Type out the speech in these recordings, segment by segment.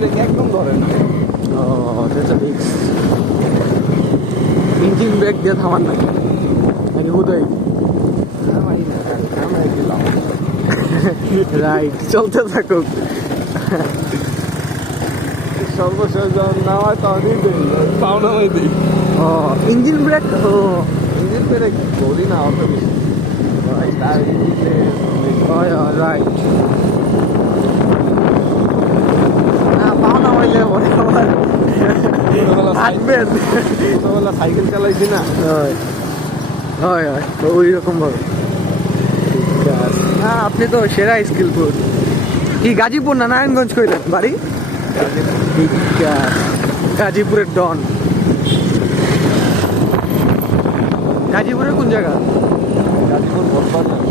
Break একদম ধরে না। ও সেটা রিক্স। ইঞ্জিন ব্রেক দিয়ে থামান নাকি নাকি হুদয়? রাইট, চলতে থাকুক। সর্বশেষ যখন নামায় তখনই দিই, পাও নামাই দিই। ও ইঞ্জিন ব্রেক, ও ইঞ্জিন ব্রেক করি না অত বেশি। তার ইঞ্জিনে রাইট। না পাও নামাইলে মনে আবার হাঁটবেন। ছোটবেলা সাইকেল চালাইছি না। হয় হয় হয়, তো ওই রকম ভাবে। ঠিক আছে, না আপনি তো সেরা স্কিলফুল। কি গাজীপুর না নারায়ণগঞ্জ কইলেন বাড়ি? ঠিক আছে, গাজীপুরের ডন। গাজীপুরের কোন জায়গা? গাজীপুর বটবাজার।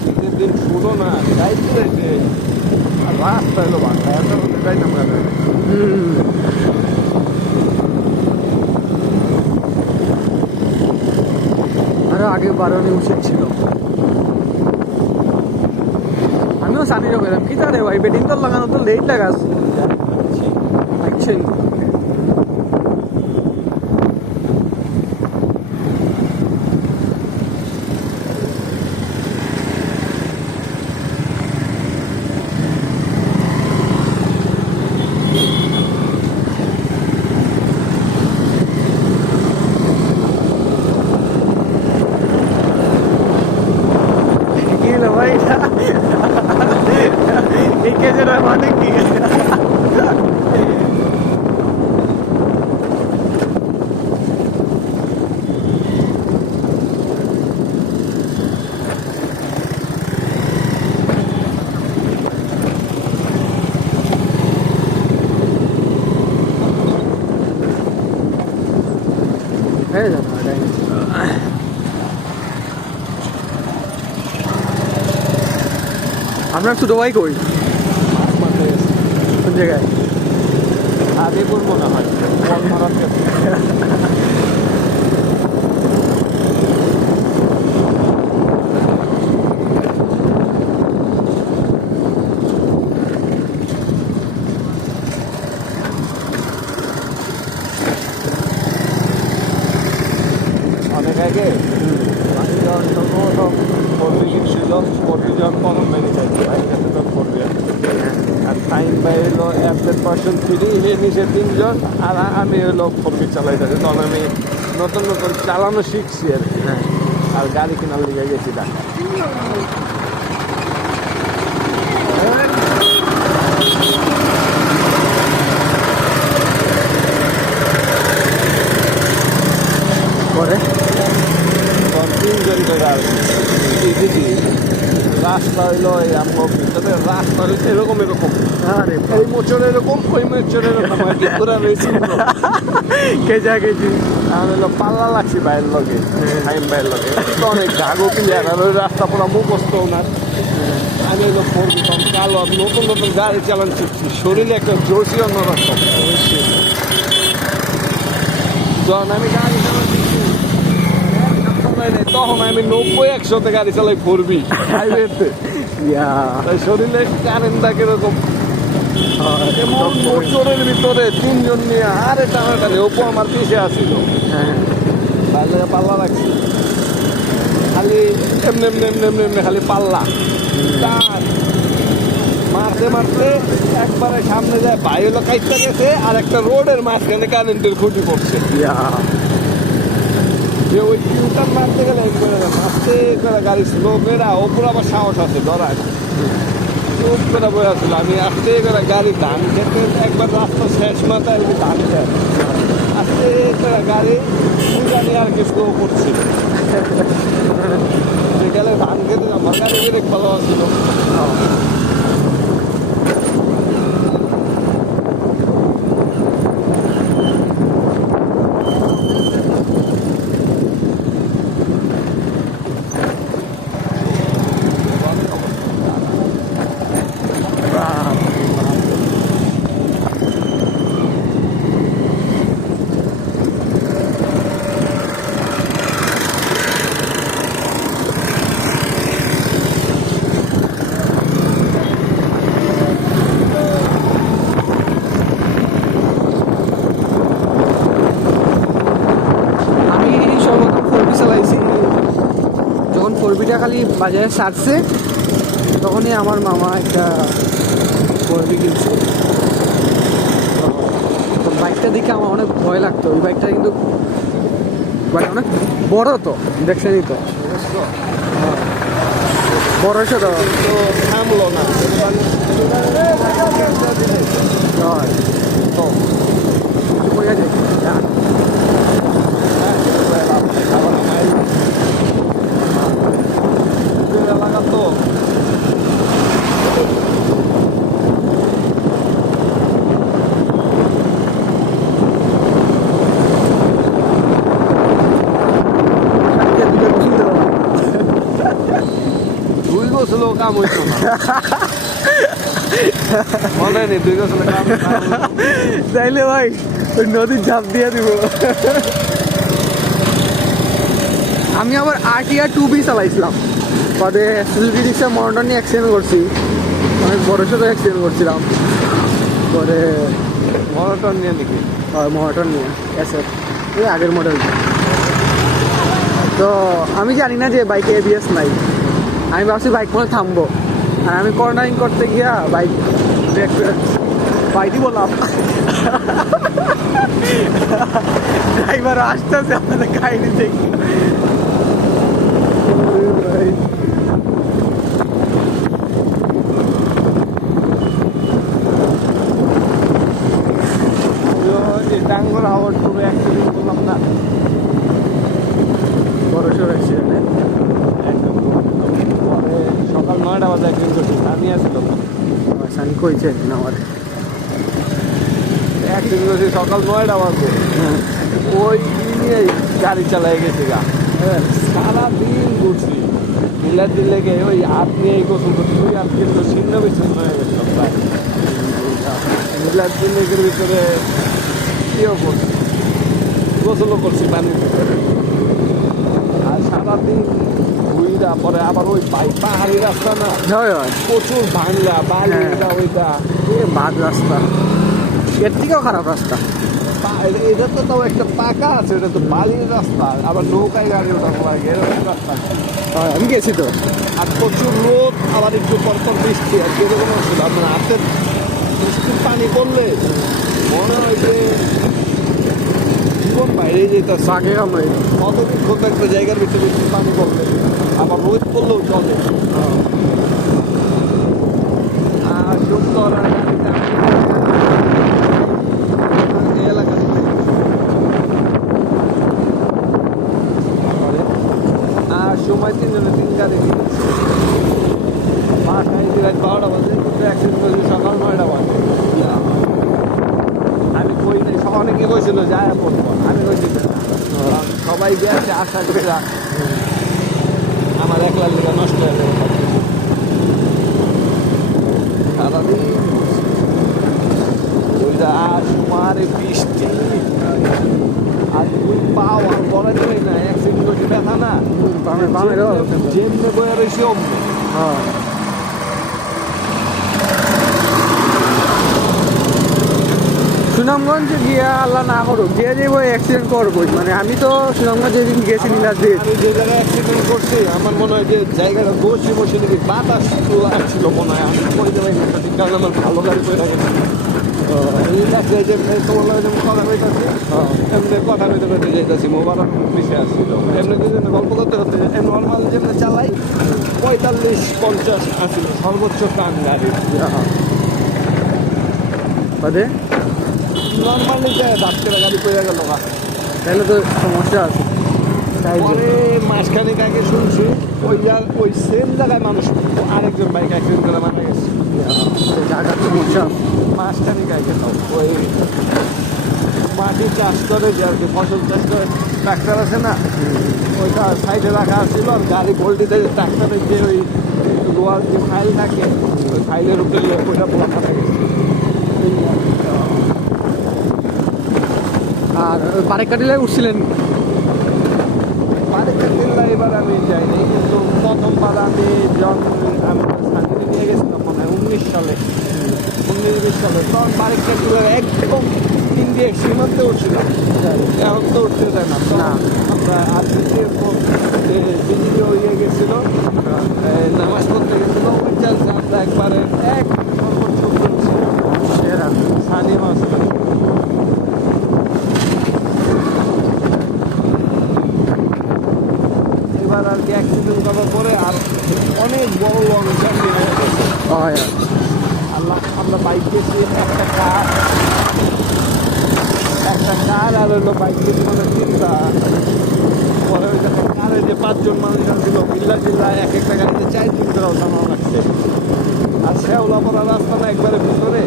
শীতের দিন শুনো না, যাইতে রাস্তা এলো বাংলা এত যাইতাম না। আরো আগে বাড়ানো উচিত ছিল। আমিও সানিরও গেলাম কি তারে ভাই, বেডিং তো লাগানো তো লেট লাগাস লাগছেন। কি হলো ভাই এটা? এই কেজের মানে কি? হয়ে যাবে এটাই। আপনার ছোট ভাই কই? কোন জায়গায়? আদিপুর মনে হয় মারার কাছে। অনেক আগে আমি যখন প্রথম ফোরবি কিনছিল, ফোরবি যখন কমন মেনে চাইছি ভাইয়ের কাছে তখন ফোরবি আর টাইম ভাই হলো 1% ফ্রি, নিচে 3 জন, আর আমি হলো ফোরবি চালাইতেছি। তখন আমি নতুন নতুন চালানো শিখছি আর কি। হ্যাঁ, আর গাড়ি কেনার লিগে গেছি ঢাকা। পরে তখন 3 জন করে আর দিদি রাস্তা হইলো এই আমার ভিতরে রাস্তা হইলো এরকম এরকম, আরে এই মোচর এরকম, ওই মোচর এরকম আর কি পুরা বেশি। কেজা কেজি আমি হলো পাল্লা লাগছি ভাইয়ের লগে, টাইম ভাইয়ের লগে তো অনেক জাগো ক্লিয়ার, আর ওই রাস্তা পুরা মুখস্থ ওনার। আমি হলো ফোন দিতাম কালো, আর নতুন নতুন গাড়ি চালান শিখছি, শরীরে একটা জোশই অন্যরকম। যখন আমি গাড়ি চালান শিখছি তখন আমি 90-100-তে গাড়ি চালাই ফোরবি হাইওয়েতে। ইয়া তাই শরীরে কারেন্টটা কিরকম, এমন মোটরের ভিতরে 3 জন নিয়ে আরে টানাটানি, ওপো আমার পিছিয়ে আসছিল, হ্যাঁ তার জায়গায় পাল্লা রাখছি, খালি এমনি এমনি এমনি এমনি এমনি খালি পাল্লা টান মারতে মারতে একবারে সামনে যায় ভাই হলো কাইটটা গেছে, আর একটা রোডের মাঝখানে কারেন্টের খুঁটি পড়ছে। ইয়া যে ওই ইউটার্ন মারতে গেলে একবারে মারতে করে গাড়ি স্লো বেড়া, ওপর আবার সাহস আছে ধরায় চোখ করে বয়ে আসছিল। আমি আস্তে করে গাড়ি ধান খেতে একবার রাস্তা শেষ মাথায় আর কি ধান খেয়ে আস্তে করে গাড়ি জানি আর কি স্লো করছিল, গেলে ধান খেতে আমার গাড়ি ব্রেক ভালো আসছিল। চাবিটা খালি বাজারে ছাড়ছে, তখনই আমার মামা একটা করবি কিনছে। তো বাইকটা দেখে আমার অনেক ভয় লাগতো। ওই বাইকটা কিন্তু মানে অনেক বড়, তো দেখছেনই তো, বড় ছিল তো। তো থামলো না। হয় তো পড়ে যায়। এলাকা তো দুই গোসল কাম হইতো না। মনে নেই 2 গোসল কাম তাইলে ভাই ওই নদীর ঝাঁপ দিয়ে দিব। আমি আবার RTR 2B চালাইছিলাম, পরে সুজুকি রিক্সা মডার্ন নিয়ে অ্যাক্সিডেন্ট করছি, অনেক বড় সড়ো অ্যাক্সিডেন্ট করছিলাম। পরে মনোটন নিয়ে নাকি মডার্ন নিয়ে SF, ওই আগের মডেল। তো আমি জানি না যে বাইকে ABS নাই। আমি ভাবছি বাইক মনে থামবো, আর আমি কর্নারিং করতে গিয়া বাইক বাইকই বললাম। ড্রাইভার আসতেছে আমাদের কাহিনী থেকে। টাঙ্গর হাওয়ার টুরে অ্যাক্সিডেন্ট করলাম না, বড় সড়ো অ্যাক্সিডেন্ট। একদম। পরে সকাল 9টা বাজে অ্যাক্সিডেন্ট করছি, আমি আসছিল না। সানি কইছে একদিন আমার। অ্যাক্সিডেন্ট করছি সকাল 9টা বাজে, ওই নিয়েই গাড়ি চালাই গেছি গা। সারাদিন ঘুরছি, মিলার দিন লেগে ওই হাত নিয়েই গোসল করছি। ওই হাত কিন্তু ছিন্ন বিচ্ছিন্ন হয়ে গেছিল প্রায়। মিলার দিন লেগের ভিতরে ইয়েও করছি, গোসলও করছি পানিতে। আর সারাদিন ঘুইরা পরে আবার ওই পাহাড়ি রাস্তা না, হয় হয়, প্রচুর ভাঙলা বালি, এটা ওইটা বাদ রাস্তা, এর থেকেও খারাপ রাস্তা। এটা তো তাও একটা পাকা আছে, এটা তো বালির রাস্তা, আবার নৌকায় গাড়ি ওঠা লাগে এরকম রাস্তা। হয় আমি গেছি তো। আর প্রচুর রোদ, আবার একটু পরপর বৃষ্টি, আর কিরকম ছিল আপনার হাতের বৃষ্টির পানি পড়লে মনে হয় যে জীবন বাইরে যেতে বাঘে কামড়ে। কত বিক্ষোভ একটা জায়গার ভিতরে বৃষ্টির পানি পড়লে, আবার রোদ পড়লেও চলে। আর সুন্দর গাড়িটা এই এলাকা আর সময় 3 গাড়ি নিয়েছে। বাসায় রাত 12টা বাজে, কিন্তু অ্যাক্সিডেন্ট করেছি সকাল 9টা বাজে। আমি কই নাই, সব অনেকে কইছিল যায় পড়বো, আমি কইছি না। সবাই গেছে আশা করে আমার একলা লেখা নষ্ট হয়ে যাবে সারাদিন। ওইটা আর মারে বৃষ্টি, আর ওই পাও আর বলা যায় না, অ্যাক্সিডেন্ট করছি ব্যথা না, যেমনি বয়ে রয়েছি অমনি। সুনামগঞ্জে গিয়া আল্লাহ না করুক, যে যে বই অ্যাক্সিডেন্ট করবো। মানে আমি তো সুনামগঞ্জ যেদিন গেছি নীলাদ্রির, আমি যে জায়গায় অ্যাক্সিডেন্ট করছি আমার মনে হয় যে জায়গাটা বসে বসে নাকি বাতাস লাগছিল মনে হয়, আমি করে দেবাই না ঠিক, কারণ আমার ভালো গাড়ি করে গেছে। যে তোমার লাগে যেমন কথা বলতেছি, এমনি কথা বলতে করতে যাইতেছি, মোবাইল পিছিয়ে আসছিল, এমনি দুজনে গল্প করতে করতে নর্মাল যেমনি চালাই 45-50 আসছিল সর্বোচ্চ টান গাড়ি। নর্মালি যে ডাক্তারের গাড়ি পড়ে গেল, তাহলে তো সমস্যা আছে। পরে মাসখানেক আগে শুনছি ওই সেম জায়গায় মানুষ আরেকজন বাইক অ্যাক্সিডেন্ট করে মারা গেছে। জায়গার সমস্যা মাসখানেক আগে তাও ওই মাটি চাষ করে, যে আর কি ফসল চাষ করে, ট্রাক্টর আছে না, ওইটা সাইডে রাখা ছিল, আর গাড়ি পোল্ট্রি থেকে ট্রাক্টরের যে ওই লোহার যে ফাইল থাকে, ওই ফাইলের উপরে ওইটা পুরো মারা গেছে। আর বারেকাটিলায় উঠছিলেন? বারেকাটিলা এবার আমি যাইনি, কিন্তু প্রথমবার আমি সাথে নিয়ে গেছিলাম মনে হয় 19 সালে, 19-20 সালে। তখন বারেকাটিলার একদম 3 ইন্ডিয়া সীমান্তে উঠছিলাম, এখন তো উঠতে দেয় না। না। আমরা আর্জেন্টিনার বিজিবি হয়ে গেছিল, নামাজ পড়তে গেছিল, ওই চান্সে আমরা একবারে এক সর্বোচ্চ করেছি সেরা স্থানীয় হসপিটাল। এবার আর কি অ্যাক্সিডেন্ট করার পরে আর অনেক বড় লং জার্নি হয়ে গেছে। হয় আল্লাহ, আমরা বাইক গেছি, একটা কার আর হলো বাইক গেছি মানে চিন্তা। পরে ওই দেখো কারে যে 5 জন মানুষ ছিল, চিল্লা এক একটা গাড়িতে 4 দিন করে ওঠানো লাগছে। আর শেওলা পড়া রাস্তাটা একবারে ভিতরে,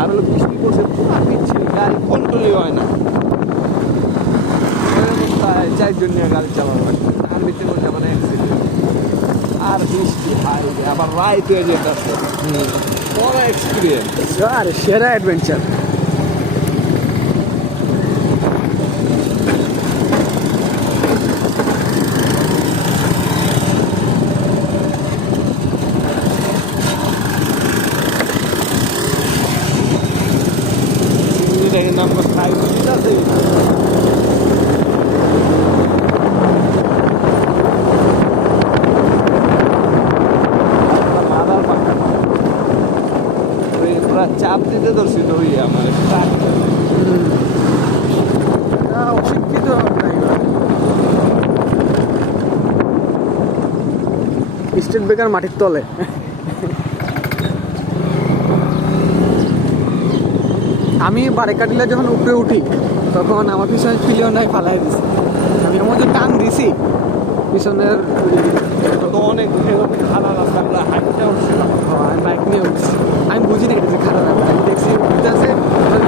আর হলো বৃষ্টি পড়ছে, পুরা পিচ্ছিল, গাড়ি কন্ট্রোলই হয় না। ওই অবস্থায় 4 জন নিয়ে গাড়ি চালানো লাগছে, তার ভিতরে বলছে আমার অ্যাক্সিডেন্ট। আর বৃষ্টি হাই আবার রাইট হয়ে যেতেছে, বড় এক্সপিরিয়েন্স। আর সেরা অ্যাডভেঞ্চার। এটাকে নাম খাই বুঝতে আছে। চাপ দিতে ধরছি তো ওই আমার অশিক্ষিত স্টেট বেকার মাটির তলে। আমি বারেকাটিলা যখন উপরে উঠি তখন আমার পিছনে ফিলিও নাই, ফালাই দিছি। আমি এমন যে টান দিছি পিছনের, তো অনেক এরকম খারাপ রাস্তা, আমরা হাইটটা উঠছিলাম, আমি বাইক নিয়ে উঠছি। আমি বুঝি না এটা যে খারাপ রাস্তা, আমি দেখছি উঠতেছে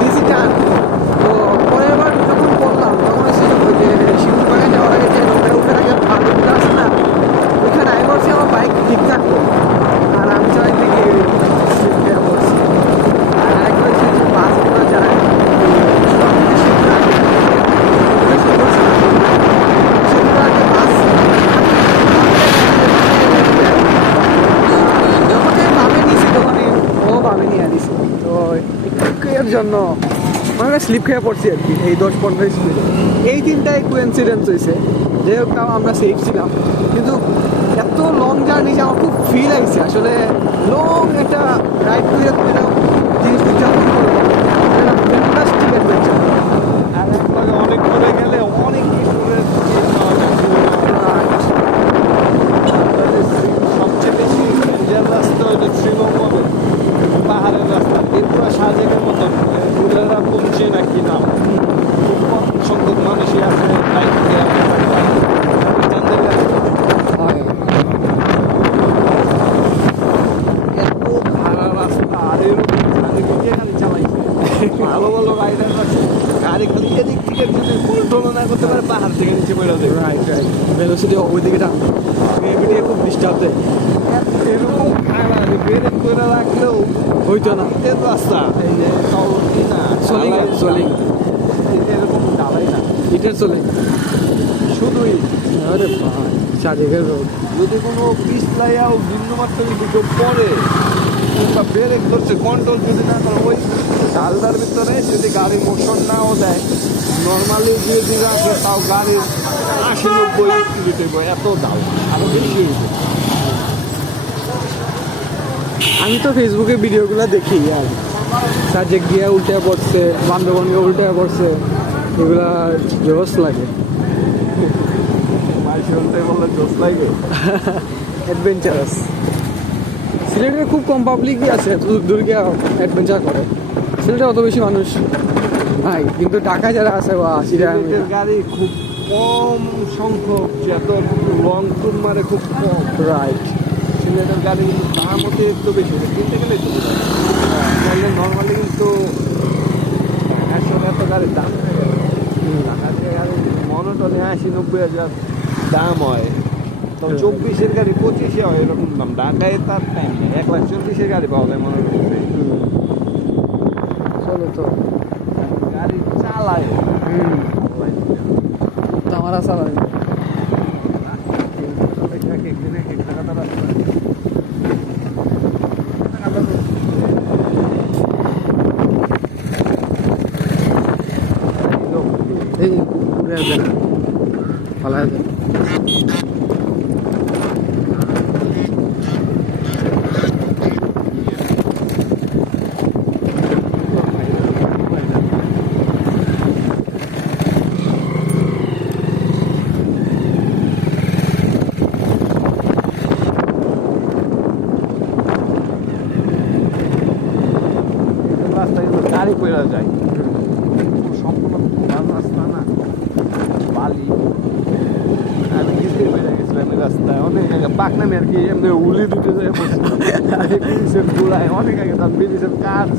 দিছি টান। তো পরের বার যখন করলাম তখন ওই যে শিমুল বাগান যাওয়ার আগে যে রোডের উপরে আগে ভালো আছে না, ওইখানে আমি করছি আমার বাইক ঠিক থাকতো, আর আমি চালাই দিকে বলছি। আর আরেকটা হচ্ছে যে বাসগুলো যারা জন্য মানে স্লিপ খেয়ে পড়ছি আর কি এই 10-15 স্পিডে। এই তিনটাই কোইন্সিডেন্স হয়েছে, যে তাও আমরা সেফ ছিলাম। কিন্তু এত লং জার্নি যে আমার খুব ফিল আইছে, আসলে লং একটা রাইড করে জিনিস উদযাপন করবো, ফ্যান্টাস্টিক অ্যাডভেঞ্চার। আর একবারে অনেক দূরে গেলে অনেক কিছুর সবচেয়ে বেশি ডেঞ্জার রাস্তা হলো শ্রীলঙ্কা পাহাড়ের রাস্তা, ত্রিপুরা সাজেকের মতন ঘুরেরা পৌঁছে নাকি না, খুব কম সংখ্যক মানুষই আছে বাইক দিয়ে এত খারাপ রাস্তা। আর এরকম গাড়ি চালাইছে, ভালো ভালো রাইডার আছে, গাড়ি খালি এদিক থেকে যদি কন্ট্রোল না করতে পারে পাহাড় থেকে নিচে পড়ে যাবে। রাইট রাইট, ভেলোসিটি ওইদিকে খুব ডিস্টার্ব দেয়। এরকম খারাপ ব্রেক করে রাখলেও হইতো না রাস্তা, এই যে চলতি না সোলিং এরকম চালাই না, ইটার সোলিং শুধুই। আরে ভাই চারিদিকের রোড, যদি কোনো পিছলাইয়াও বিন্দুমাত্র কিছু পরে কিংবা ব্রেক ধরছে, কন্ট্রোল যদি না করে, ওই ডালদার ভিতরে যদি গাড়ি মোশন নাও দেয়, নর্মালি যদি রাখে তাও গাড়ির 80-90 স্পিড হইব, এত দাও আরও বেশি হইবে। আমি তো ফেসবুকে ভিডিওগুলো দেখি, আর সাজেক গিয়া উল্টে পড়ছে, বান্ধবনকে উল্টে পড়ছে, এগুলা জোস লাগে। বললে জোস লাগে, অ্যাডভেঞ্চারাস। সিলেটের খুব কম পাবলিকই আছে দূর গিয়া অ্যাডভেঞ্চার করে, সিলেটে অত বেশি মানুষ নাই, কিন্তু ঢাকায় যারা আছে সিলেটের গাড়ি খুব কম সংখ্যক, যত লং ট্যুর মারে খুব কম। রাইট, সিলেটের গাড়ি কিন্তু দাম অতিরিক্ত বেশি, কিনতে গেলে তাহলে নর্মালি কিন্তু এত গাড়ির দাম হয়ে গেল। ঢাকার যে গাড়ি মনোটনে 80-90 হাজার দাম হয়, তো 24-এর গাড়ি 25-এ হয় এরকম দাম। ঢাকায় তার টাইম নেই, 1,40,000-এর গাড়ি পাওয়া যায় মনে করছে। চলো তো গাড়ি চালায় আমারা চালাই দেন ফালায় দেন রাস্তা কিন্তু গাড়ি পড়া যায় সম্পূর্ণ রাস্তা না বালি আমি কিছুই বেড়ে গেছিলাম এই রাস্তায় অনেক আগে পাকনামি আর কি এমনি উলি দুটো যায় ব্রিজের গোড়ায় অনেক আগে তার ব্রিজের কাজ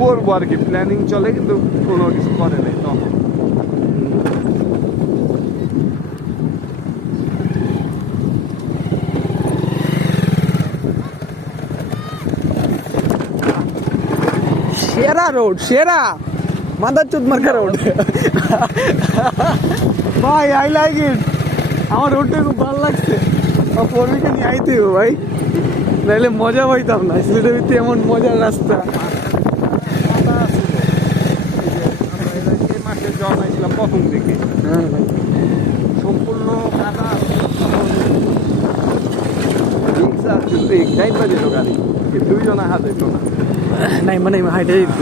করবো আর কি প্ল্যানিং চলে কিন্তু কোনো কিছু করে নাই তখন সেরা রোড সেরা মাদার চুদ মার্কা রোড ভাই আই লাইক ইট আমার রোডটা খুব ভালো লাগছে ফোরবিকে নিয়ে আইতে হবে ভাই নাহলে মজা পাইতাম না সিলেটের ভিত্তি এমন মজার রাস্তা এই মাসে জন্মাইছিলাম প্রথম দিকে হ্যাঁ ভাই সম্পূর্ণ কাদা রিক্সা টাইম বাজে গাড়ি দুইজনা হাত হইতো না নাই মানে হাইটে দিত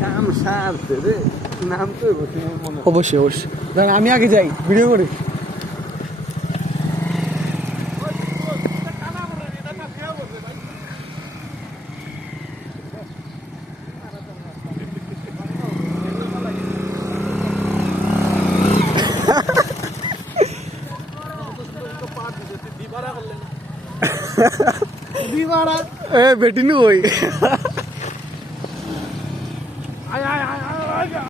কাম সারতে রে নাম তো মনে অবশ্যই অবশ্যই দাঁড়া, আমি আগে যাই ভিডিও করি এ বেটি নু ওই